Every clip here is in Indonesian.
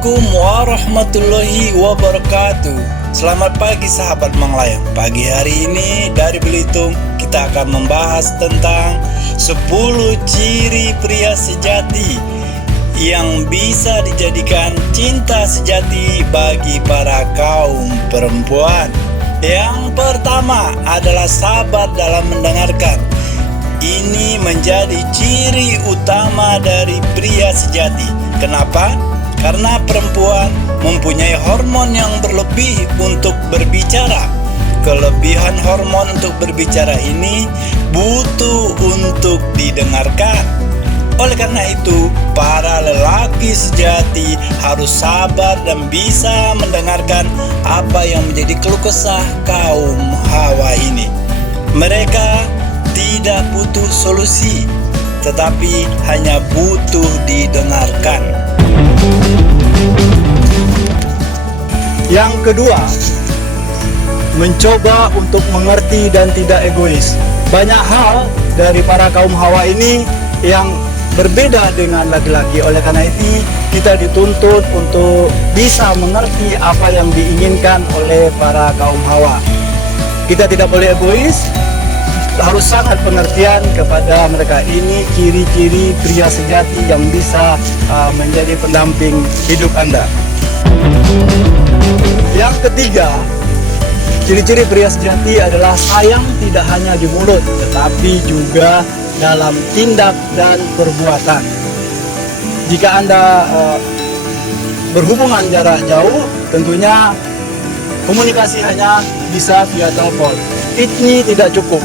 Assalamualaikum warahmatullahi wabarakatuh. Selamat pagi sahabat Manglayang. Pagi hari ini dari Belitung kita akan membahas tentang 10 ciri pria sejati yang bisa dijadikan cinta sejati bagi para kaum perempuan. Yang pertama adalah sabar dalam mendengarkan. Ini menjadi ciri utama dari pria sejati. Kenapa? Karena perempuan mempunyai hormon yang berlebih untuk berbicara. Kelebihan hormon untuk berbicara ini butuh untuk didengarkan. Oleh karena itu, para lelaki sejati harus sabar dan bisa mendengarkan apa yang menjadi keluh kesah kaum Hawa ini. Mereka tidak butuh solusi, tetapi hanya butuh didengarkan. Yang kedua, mencoba untuk mengerti dan tidak egois. Banyak hal dari para kaum Hawa ini yang berbeda dengan laki-laki. Oleh karena itu, kita dituntut untuk bisa mengerti apa yang diinginkan oleh para kaum Hawa. Kita tidak boleh egois, harus sangat pengertian kepada mereka. Ini ciri-ciri pria sejati yang bisa menjadi pendamping hidup Anda. Yang ketiga, ciri-ciri pria sejati adalah sayang tidak hanya di mulut, tetapi juga dalam tindak dan perbuatan. Jika Anda berhubungan jarak jauh, tentunya komunikasi hanya bisa via telepon. Ini tidak cukup.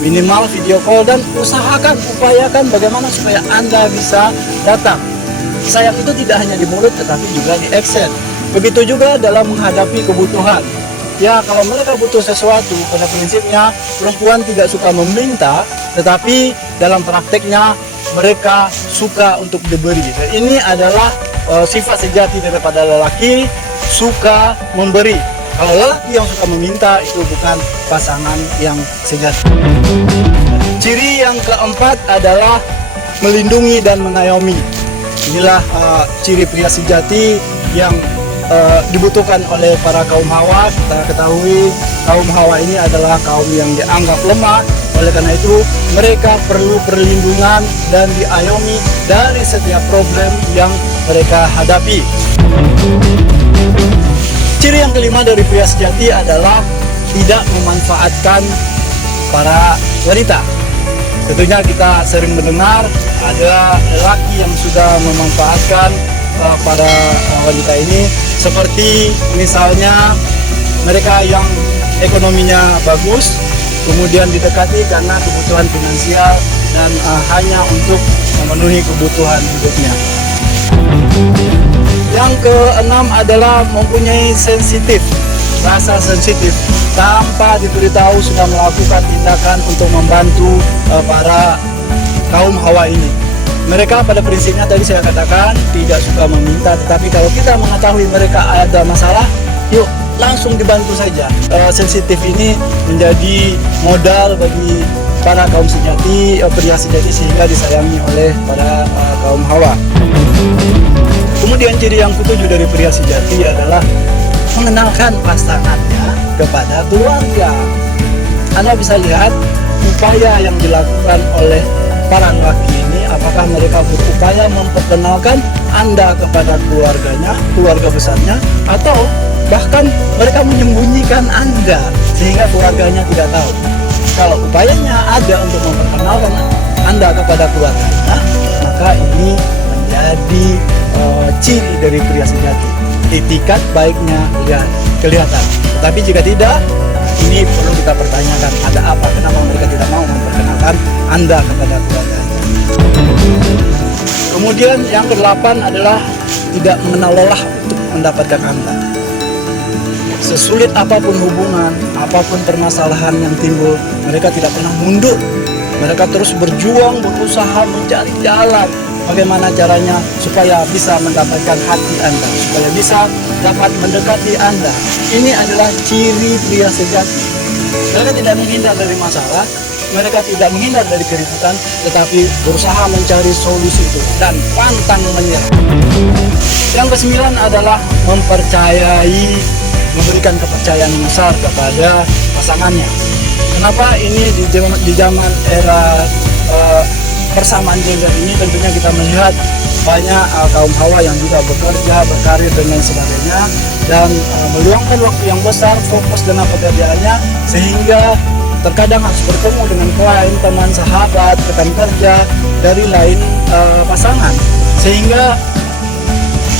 Minimal video call, dan upayakan bagaimana supaya Anda bisa datang. Sayang itu tidak hanya di mulut tetapi juga di action. Begitu juga dalam menghadapi kebutuhan. Ya, kalau mereka butuh sesuatu, pada prinsipnya perempuan tidak suka meminta, tetapi dalam prakteknya mereka suka untuk diberi. Dan ini adalah sifat sejati daripada lelaki, suka memberi. Kalau lelaki yang suka meminta, itu bukan pasangan yang sejati. Ciri yang keempat adalah melindungi dan mengayomi. Inilah ciri pria sejati yang dibutuhkan oleh para kaum Hawa. Kita ketahui kaum Hawa ini adalah kaum yang dianggap lemah. Oleh karena itu, mereka perlu perlindungan dan diayomi dari setiap problem yang mereka hadapi. Ciri yang kelima dari pria sejati adalah tidak memanfaatkan para wanita. Tentunya kita sering mendengar ada lelaki yang sudah memanfaatkan para wanita ini, seperti misalnya mereka yang ekonominya bagus, kemudian didekati karena kebutuhan finansial dan hanya untuk memenuhi kebutuhan hidupnya. Yang keenam adalah mempunyai rasa sensitif. Tanpa diberitahu sudah melakukan tindakan untuk membantu para kaum Hawa ini. Mereka pada prinsipnya tadi saya katakan tidak suka meminta, tetapi kalau kita mengetahui mereka ada masalah, yuk langsung dibantu saja. Sensitif ini menjadi modal bagi para kaum sejati, pria sejati, sehingga disayangi oleh para kaum Hawa. Kemudian ciri yang ketujuh dari pria sejati adalah mengenalkan pasangannya kepada keluarga. Anda bisa lihat upaya yang dilakukan oleh para lelaki ini, apakah mereka berupaya memperkenalkan Anda kepada keluarganya, keluarga besarnya, atau bahkan mereka menyembunyikan Anda sehingga keluarganya tidak tahu. Kalau upayanya ada untuk memperkenalkan Anda kepada keluarganya, maka ini menjadi ciri dari pria sejati. Itikat baiknya kelihatan. Tetapi jika tidak, ini perlu kita pertanyakan, ada apa, kenapa mereka tidak mau memperkenalkan Anda kepada keluarganya. Kemudian yang kedelapan adalah tidak mengenal lelah untuk mendapatkan Anda. Sesulit apapun hubungan, apapun permasalahan yang timbul, mereka tidak pernah mundur. Mereka terus berjuang, berusaha mencari jalan bagaimana caranya supaya bisa mendapatkan hati Anda, supaya bisa dapat mendekati Anda. Ini adalah ciri pria sejati. Mereka tidak menghindar dari masalah, mereka tidak menghindar dari keributan, tetapi berusaha mencari solusi itu dan pantang menyerah. Yang kesembilan adalah memberikan kepercayaan yang besar kepada pasangannya. Kenapa ini di zaman era persamaan gender ini tentunya kita melihat banyak kaum hawa yang juga bekerja, berkarir dan lain sebagainya, dan meluangkan waktu yang besar fokus dengan pekerjaannya, sehingga terkadang harus bertemu dengan klien, teman, sahabat, rekan kerja dari lain pasangan, sehingga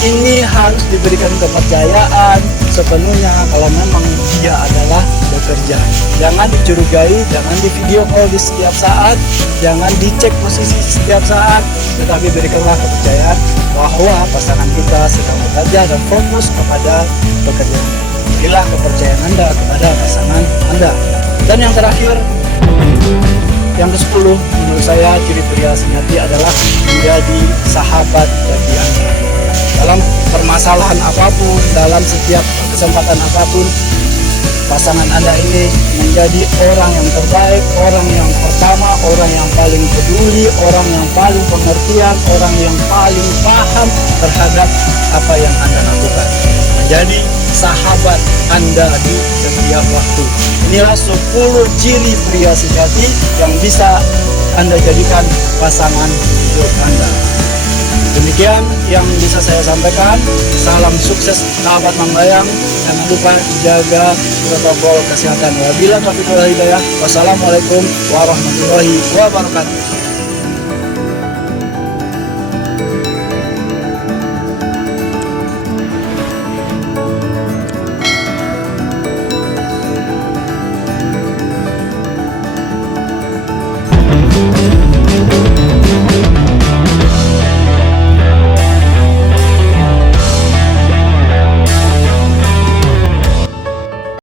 ini harus diberikan kepercayaan sepenuhnya kalau memang dia adalah bekerja. Jangan dicurigai, jangan di video call di setiap saat, jangan dicek posisi setiap saat, tetapi berikanlah kepercayaan bahwa pasangan kita sedang bekerja dan fokus kepada pekerjaan. Berilah kepercayaan Anda kepada pasangan Anda. Dan yang terakhir, yang ke-10, menurut saya ciri pria sejati adalah menjadi sahabat bagi Anda. Dalam permasalahan apapun, dalam setiap kesempatan apapun, pasangan Anda ini menjadi orang yang terbaik, orang yang pertama, orang yang paling peduli, orang yang paling pengertian, orang yang paling paham terhadap apa yang Anda lakukan. Menjadi sahabat Anda di setiap waktu. Inilah 10 ciri pria sejati yang bisa Anda jadikan pasangan hidup Anda. Demikian yang bisa saya sampaikan. Salam sukses sahabat Mang Layang. Jangan lupa jaga protokol kesehatan. Wabillahi taufiq wal hidayah. Wassalamualaikum warahmatullahi wabarakatuh.